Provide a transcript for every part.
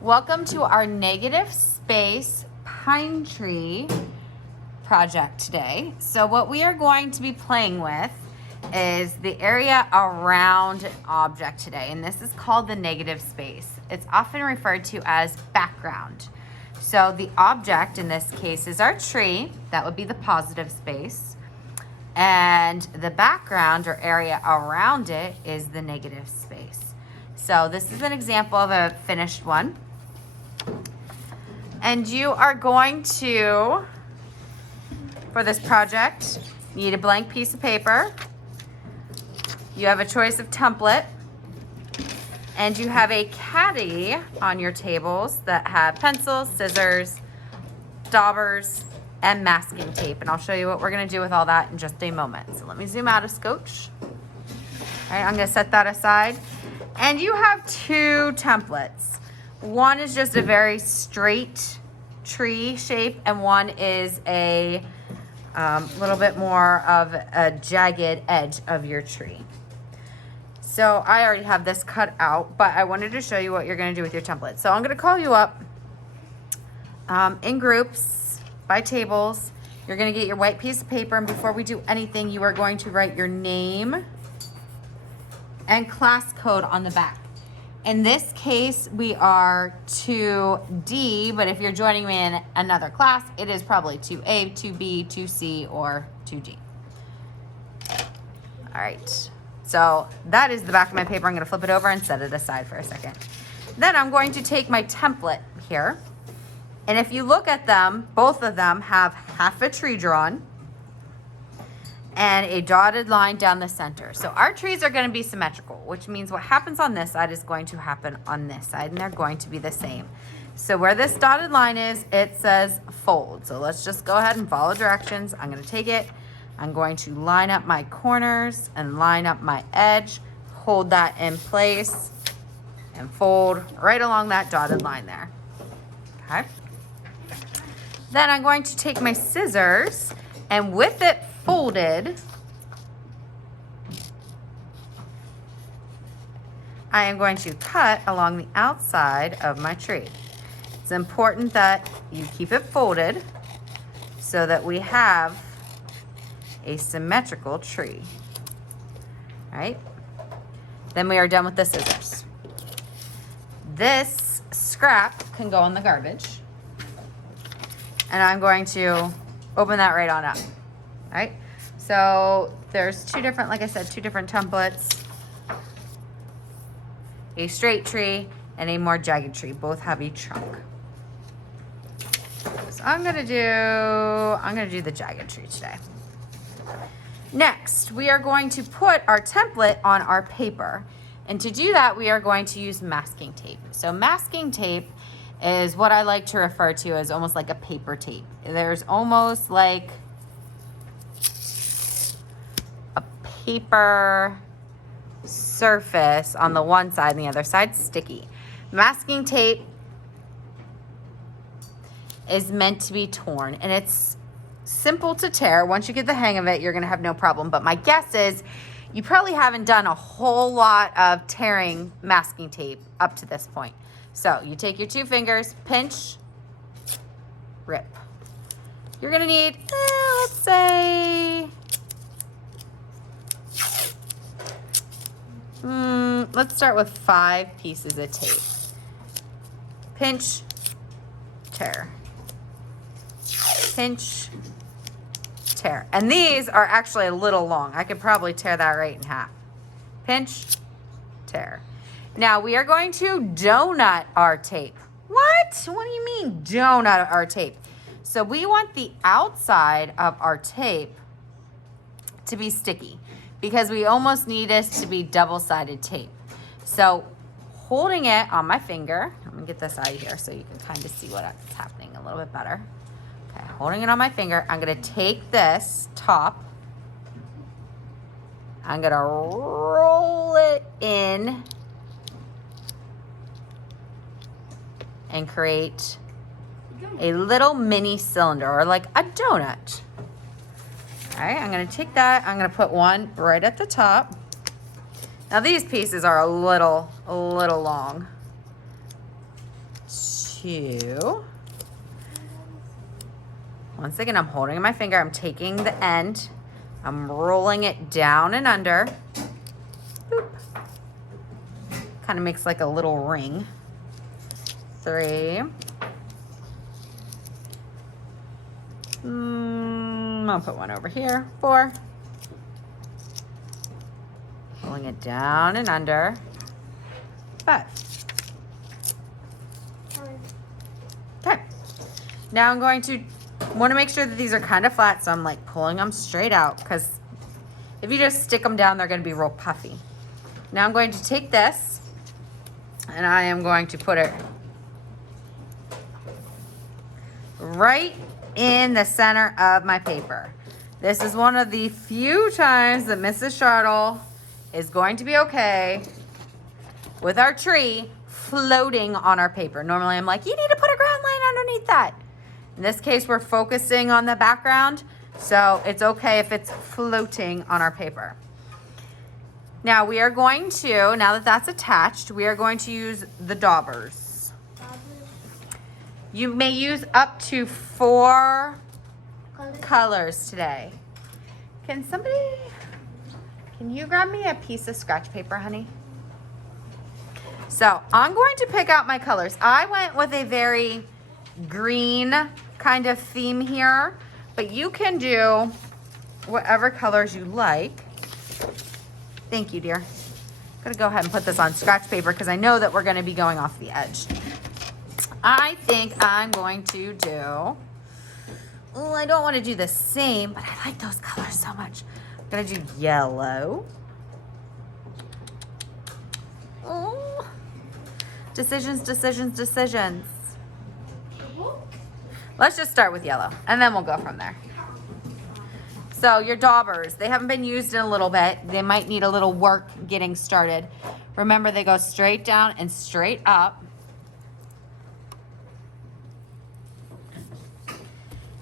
Welcome to our negative space pine tree project today. So what we are going to be playing with is the area around an object today, and this is called the negative space. It's often referred to as background. So the object in this case is our tree. That would be the positive space. And the background or area around it is the negative space. So this is an example of a finished one. And you are going to, for this project, need a blank piece of paper. You have a choice of template. And you have a caddy on your tables that have pencils, scissors, daubers, and masking tape. And I'll show you what we're gonna do with all that in just a moment. So let me zoom out a scotch. All right, I'm gonna set that aside. And you have two templates. One is just a very straight tree shape, and one is a little bit more of a jagged edge of your tree. So I already have this cut out, but I wanted to show you what you're gonna do with your template. So I'm gonna call you up in groups by tables. You're gonna get your white piece of paper, and before we do anything, you are going to write your name and class code on the back. In this case, we are 2D, but if you're joining me in another class, it is probably 2A, 2B, 2C, or 2D. All right, so that is the back of my paper. I'm gonna flip it over and set it aside for a second. Then I'm going to take my template here, and if you look at them, both of them have half a tree drawn and a dotted line down the center. So our trees are gonna be symmetrical, which means what happens on this side is going to happen on this side, and they're going to be the same. So where this dotted line is, it says fold. So let's just go ahead and follow directions. I'm gonna take it, I'm going to line up my corners and line up my edge, hold that in place, and fold right along that dotted line there, okay? Then I'm going to take my scissors, and with it folded, I am going to cut along the outside of my tree. It's important that you keep it folded so that we have a symmetrical tree. All right? Then we are done with the scissors. This scrap can go in the garbage, and I'm going to open that right on up. All right, so there's two different, like I said, two different templates. A straight tree and a more jagged tree. Both have a trunk. So I'm gonna do the jagged tree today. Next, we are going to put our template on our paper. And to do that, we are going to use masking tape. So masking tape is what I like to refer to as almost like a paper tape. There's almost like a paper surface on the one side and the other side sticky. Masking tape is meant to be torn, and it's simple to tear. Once you get the hang of it, you're gonna have no problem. But my guess is you probably haven't done a whole lot of tearing masking tape up to this point. So you take your two fingers, pinch, rip. You're gonna need, let's say, let's start with 5 pieces of tape. Pinch, tear. Pinch, tear. And these are actually a little long. I could probably tear that right in half. Pinch, tear. Now we are going to donut our tape. What? What do you mean donut our tape? So we want the outside of our tape to be sticky because we almost need it to be double-sided tape. So holding it on my finger, I'm gonna get this out of here so you can kind of see what's happening a little bit better. Okay, holding it on my finger, I'm gonna take this top, I'm gonna roll it in and create a little mini cylinder, or like a donut. All right, I'm gonna take that, I'm gonna put one right at the top. Now these pieces are a little long. to, once again, I'm holding in my finger, I'm taking the end, I'm rolling it down and under. Boop. Kind of makes like a little ring. 3. I'll put one over here. 4. Rolling it down and under. 5. Okay. Now I'm going to want to make sure that these are kind of flat, so I'm like pulling them straight out, because if you just stick them down, they're going to be real puffy. Now I'm going to take this and I am going to put it right in the center of my paper. This is one of the few times that Mrs. Shardle is going to be okay with our tree floating on our paper. Normally I'm like, you need to put a ground line underneath that. In this case, we're focusing on the background, so it's okay if it's floating on our paper. Now we are going to, now that that's attached, we are going to use the daubers. You may use up to 4 colors today. Can you grab me a piece of scratch paper, honey? So I'm going to pick out my colors. I went with a very green kind of theme here, but you can do whatever colors you like. Thank you, dear. I'm gonna go ahead and put this on scratch paper because I know that we're gonna be going off the edge. I think I'm going to do, oh, I don't want to do the same, but I like those colors so much. I'm gonna do yellow. Oh, decisions, decisions, decisions. Let's just start with yellow and then we'll go from there. So your daubers, they haven't been used in a little bit. They might need a little work getting started. Remember, they go straight down and straight up.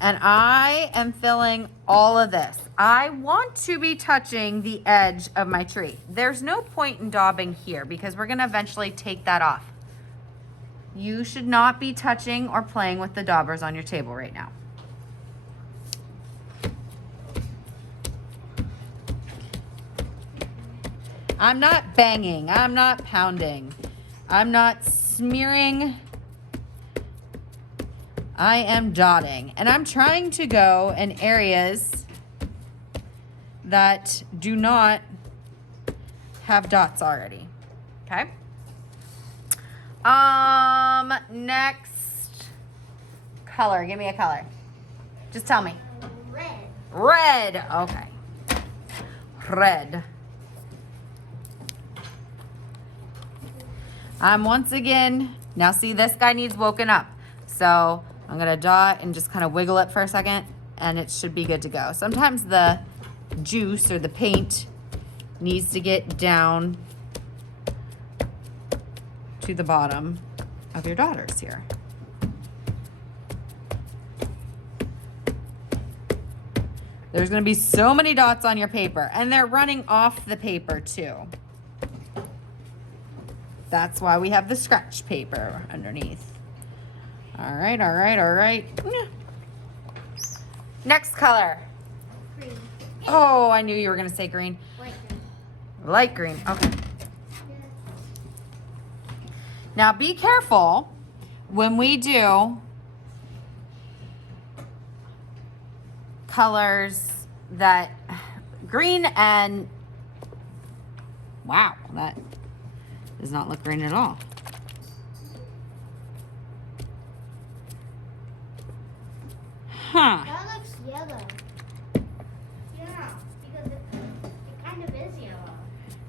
And I am filling all of this. I want to be touching the edge of my tree. There's no point in daubing here because we're gonna eventually take that off. You should not be touching or playing with the daubers on your table right now. I'm not banging, I'm not pounding, I'm not smearing, I am dotting. And I'm trying to go in areas that do not have dots already, okay? Next color, give me a color. Just tell me. Red. Red, okay. Red. I'm once again, now see, this guy needs woken up. So I'm gonna dot and just kind of wiggle it for a second and it should be good to go. Sometimes the juice or the paint needs to get down to the bottom of your daughters here. There's gonna be so many dots on your paper and they're running off the paper too. That's why we have the scratch paper underneath. All right, all right, all right. Next color. Green. Oh, I knew you were gonna say green. Light green. Light green, okay. Yeah. Now be careful when we do colors that, green and, wow, that does not look green at all. Huh. That looks yellow. Yeah, because it kind of is yellow.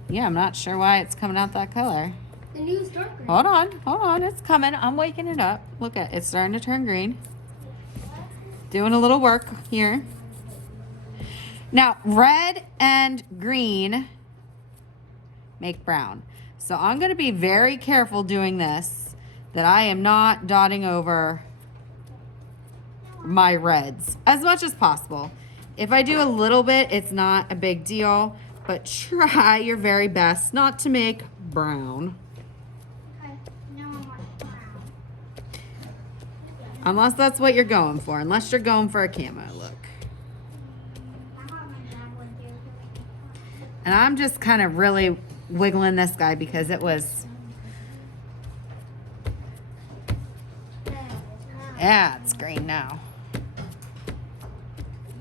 Yeah, I'm not sure why it's coming out that color. The new is dark green. Hold on, it's coming. I'm waking it up. Look at it's starting to turn green. Doing a little work here. Now, red and green make brown. So I'm gonna be very careful doing this, that I am not dotting over my reds as much as possible. If I do a little bit, it's not a big deal, but try your very best not to make brown. Okay, now I want brown. Unless that's what you're going for. Unless you're going for a camo look. I thought my dad would do it. And I'm just kind of really wiggling this guy because it was, yeah, it's green now. It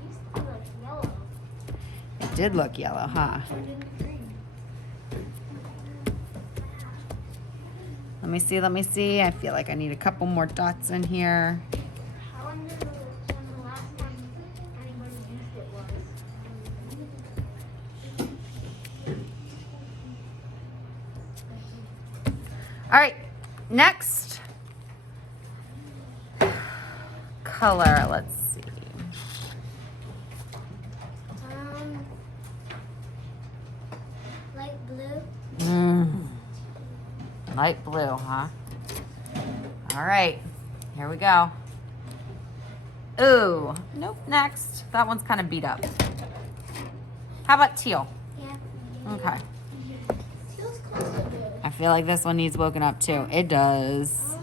used to look yellow. It did look yellow, huh? Turned into green. Let me see. I feel like I need a couple more dots in here. I wonder when the last time anybody used it was. All right, next color, let's see. Light blue. Light blue, huh? All right, here we go. Ooh, nope, next. That one's kind of beat up. How about teal? Yeah. Okay. Feels close to blue. I feel like this one needs woken up too. It does.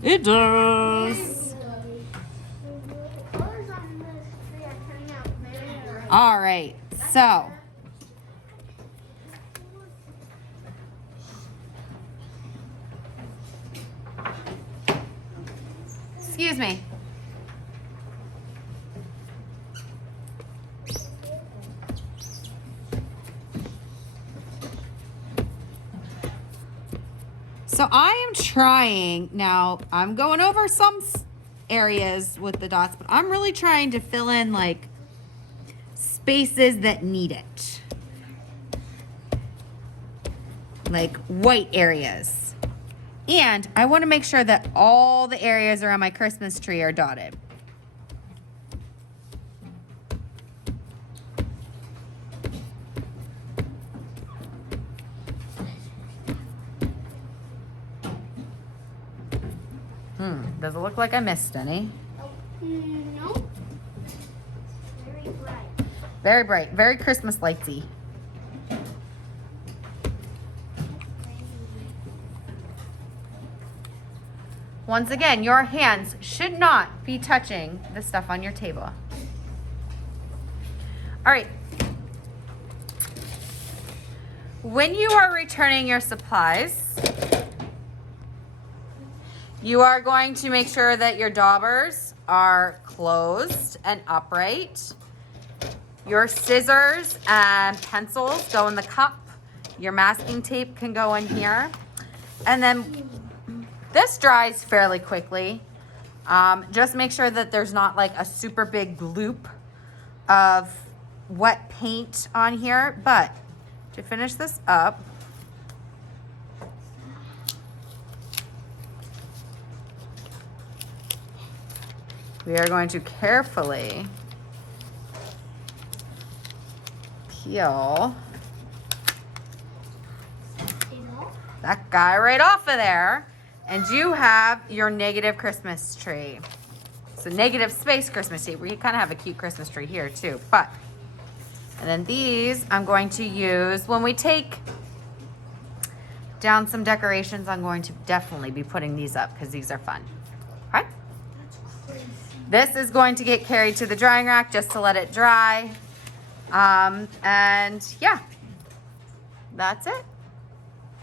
It does. The colors on this tree are turning out very bright. All right, so. Excuse me. So I am trying, now I'm going over some areas with the dots, but I'm really trying to fill in like spaces that need it. Like white areas. And I want to make sure that all the areas around my Christmas tree are dotted. Does it look like I missed any? No. Very bright. Very bright, very Christmas lightsy. Once again, your hands should not be touching the stuff on your table. All right. When you are returning your supplies, you are going to make sure that your daubers are closed and upright. Your scissors and pencils go in the cup. Your masking tape can go in here. And then this dries fairly quickly. Just make sure that there's not like a super big gloop of wet paint on here. But to finish this up, we are going to carefully peel that guy right off of there. And you have your negative Christmas tree. So negative space Christmas tree. We kind of have a cute Christmas tree here too. But, and then these I'm going to use when we take down some decorations. I'm going to definitely be putting these up because these are fun. Okay? This is going to get carried to the drying rack just to let it dry. And yeah, that's it.